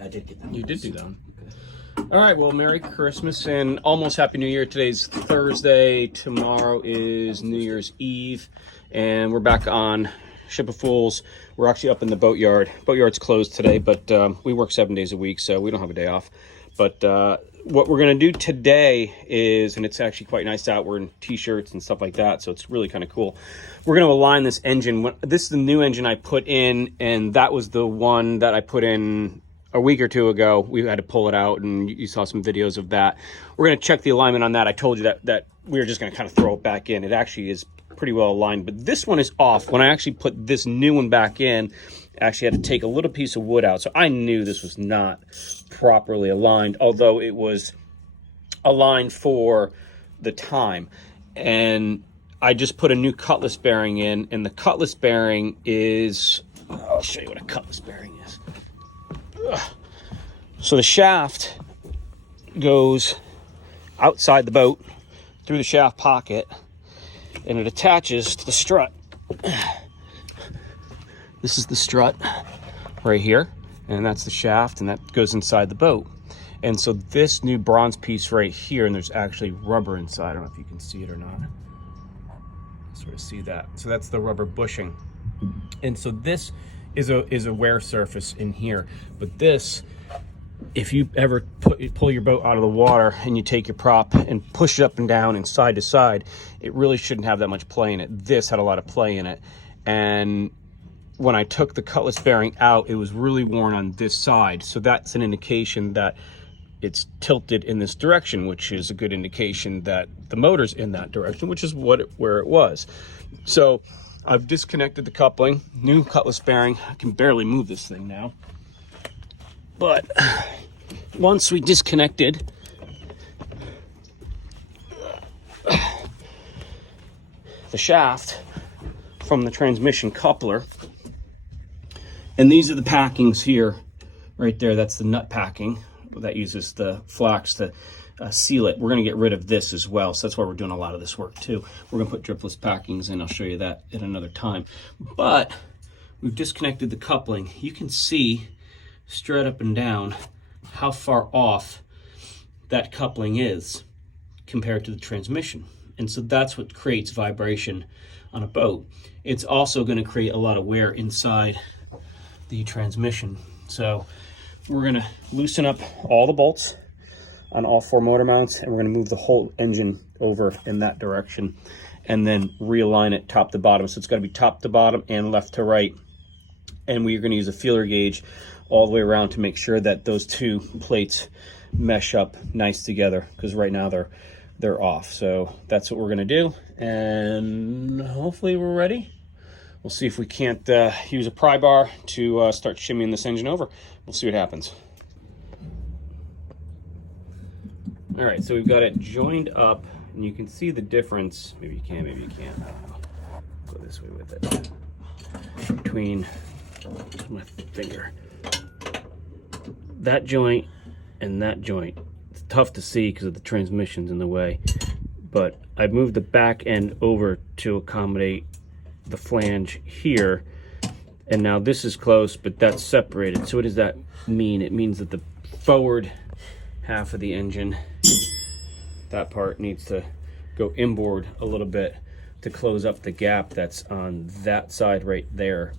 I did get that. You did do that. All right, well, Merry Christmas and almost Happy New Year. Today's Thursday. Tomorrow is New Year's Eve, and we're back on Ship of Fools. We're actually up in the boatyard. Boatyard's closed today, but we work 7 days a week, so we don't have a day off. But what we're going to do today is, and it's actually quite nice out, we're in t-shirts and stuff like that, so it's really kind of cool. We're going to align this engine. This is the new engine I put in, and that was the one that I put in a week or two ago. We had to pull it out, and you saw some videos of that. We're going to check the alignment on that. I told you that we were just going to kind of throw it back in. It actually is pretty well aligned, but this one is off. When I actually put this new one back in, I actually had to take a little piece of wood out, so I knew this was not properly aligned, although it was aligned for the time. And I just put a new cutlass bearing in, and the cutlass bearing is, I'll show you what a cutlass bearing is. So the shaft goes outside the boat through the shaft pocket, and it attaches to the strut. This is the strut right here, and that's the shaft, and that goes inside the boat. And so this new bronze piece right here, and there's actually rubber inside. I don't know if you can see it or not. Sort of see that. So that's the rubber bushing. And so this is a wear surface in here. But this, if you ever pull your boat out of the water and you take your prop and push it up and down and side to side, it really shouldn't have that much play in it. This had a lot of play in it. And when I took the cutlass bearing out, it was really worn on this side. So that's an indication that it's tilted in this direction, which is a good indication that the motor's in that direction, which is where it was. So I've disconnected the coupling, new cutlass bearing. I can barely move this thing now. But once we disconnected the shaft from the transmission coupler, and these are the packings here, right there. That's the nut packing that uses the flax to seal it. We're going to get rid of this as well, so that's why we're doing a lot of this work too. We're going to put dripless packings in. I'll show you that at another time. But we've disconnected the coupling. You can see straight up and down how far off that coupling is compared to the transmission. And so that's what creates vibration on a boat. It's also going to create a lot of wear inside the transmission. So we're going to loosen up all the bolts on all 4 motor mounts, and we're going to move the whole engine over in that direction and then realign it top to bottom. So it's got to be top to bottom and left to right. And we're going to use a feeler gauge all the way around to make sure that those 2 plates mesh up nice together, because right now they're off. So that's what we're going to do, and hopefully we're ready. We'll see if we can't use a pry bar to start shimmying this engine over. We'll see what happens. All right, so we've got it joined up, and you can see the difference. Maybe you can, maybe you can't. I don't know. Go this way with it. Between my finger. That joint and that joint. It's tough to see because of the transmission's in the way. But I moved the back end over to accommodate the flange here, and now this is close, but that's separated. So what does that mean? It means that the forward half of the engine, that part needs to go inboard a little bit to close up the gap that's on that side right there,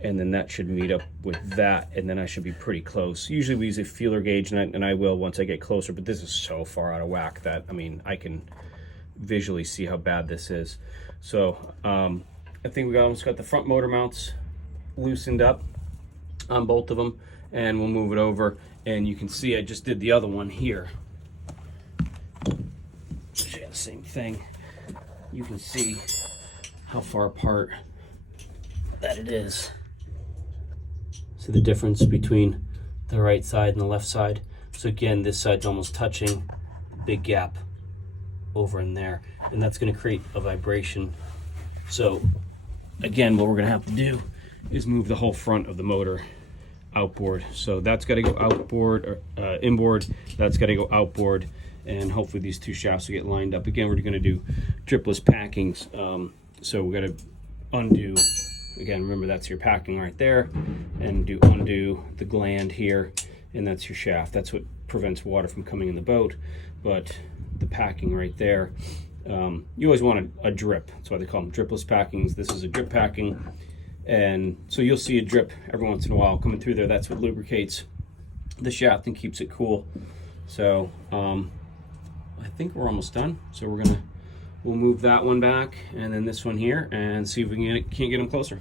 and then that should meet up with that, and then I should be pretty close. Usually we use a feeler gauge, and I will once I get closer, but this is so far out of whack that, I mean, I can visually see how bad this is. So I think we almost got the front motor mounts loosened up on both of them, and we'll move it over. And you can see I just did the other one here. Show you the same thing. You can see how far apart that it is. See the difference between the right side and the left side? So again, this side's almost touching, big gap over in there, and that's going to create a vibration. So again, what we're going to have to do is move the whole front of the motor outboard. So that's got to go outboard, or inboard, that's got to go outboard, and hopefully these 2 shafts will get lined up. Again, we're going to do dripless packings, so we got to undo again, remember that's your packing right there, and undo the gland here, and that's your shaft. That's what prevents water from coming in the boat. But the packing right there, you always want a drip. That's why they call them dripless packings. This is a drip packing, and so you'll see a drip every once in a while coming through there. That's what lubricates the shaft and keeps it cool. So I think we're almost done. So we'll move that one back, and then this one here, and see if we can't get them closer.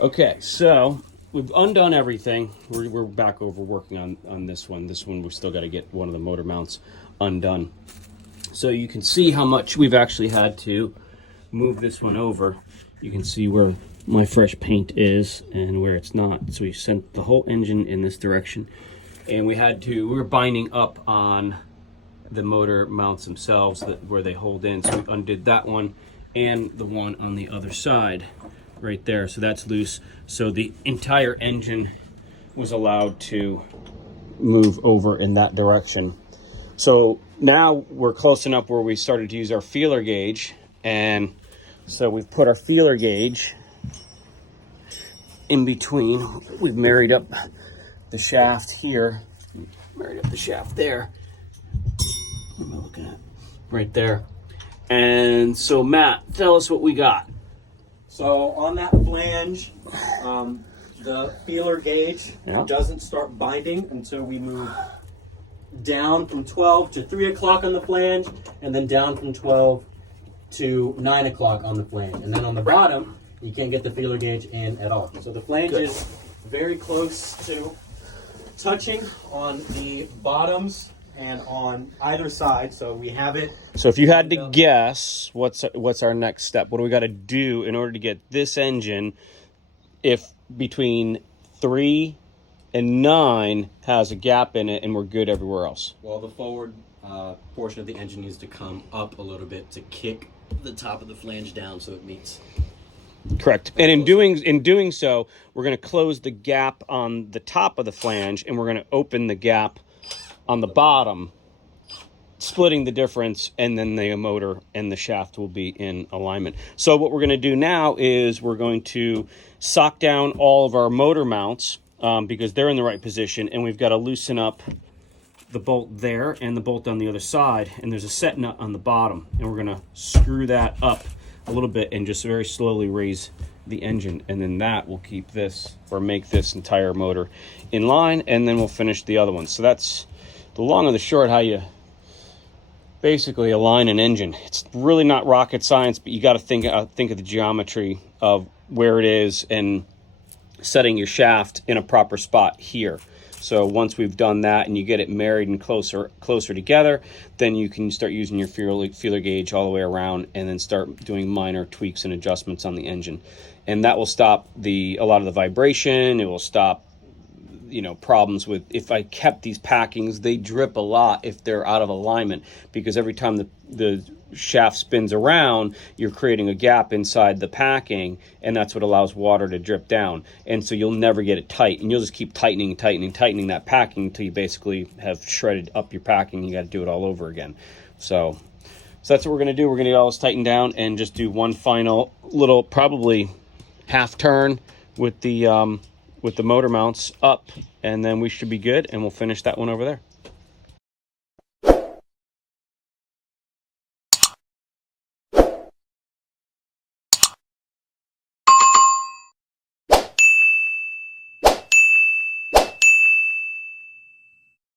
Okay, so we've undone everything. We're back over working on this one. This one, we've still got to get one of the motor mounts undone. So you can see how much we've actually had to move this one over. You can see where my fresh paint is and where it's not. So we sent the whole engine in this direction, and we were binding up on the motor mounts themselves, where they hold in. So we undid that one and the one on the other side right there. So that's loose. So the entire engine was allowed to move over in that direction. So now we're close enough where we started to use our feeler gauge, and so we've put our feeler gauge in between. We've married up the shaft here, married up the shaft there. What am I looking at? Right there. And so Matt, tell us what we got. So on that flange, the feeler gauge doesn't start binding until we move down from 12 to 3 o'clock on the flange, and then down from 12 to 9 o'clock on the flange. And then on the bottom, you can't get the feeler gauge in at all. So the flange is very close to touching on the bottoms and on either side. So we have it. So if you had to guess, what's our next step? What do we got to do in order to get this engine, if between 3 and 9 has a gap in it and we're good everywhere else? Well, the forward portion of the engine needs to come up a little bit to kick the top of the flange down so it meets. Correct. And in doing so, we're going to close the gap on the top of the flange, and we're going to open the gap on the bottom, splitting the difference, and then the motor and the shaft will be in alignment. So what we're going to do now is we're going to sock down all of our motor mounts because they're in the right position, and we've got to loosen up the bolt there and the bolt on the other side, and there's a set nut on the bottom, and we're going to screw that up a little bit and just very slowly raise the engine, and then that will keep this, or make this entire motor in line, and then we'll finish the other one. So that's the long and the short, how you basically align an engine. It's really not rocket science, but you got to think of the geometry of where it is and setting your shaft in a proper spot here. So once we've done that and you get it married and closer together, then you can start using your feeler gauge all the way around, and then start doing minor tweaks and adjustments on the engine. And that will stop a lot of the vibration. It will stop problems with, if I kept these packings, they drip a lot if they're out of alignment, because every time the shaft spins around, you're creating a gap inside the packing, and that's what allows water to drip down. And so you'll never get it tight, and you'll just keep tightening that packing until you basically have shredded up your packing. You got to do it all over again. So that's what we're going to do. We're going to get all this tightened down and just do one final little, probably half turn with the motor mounts up, and then we should be good, and we'll finish that one over there.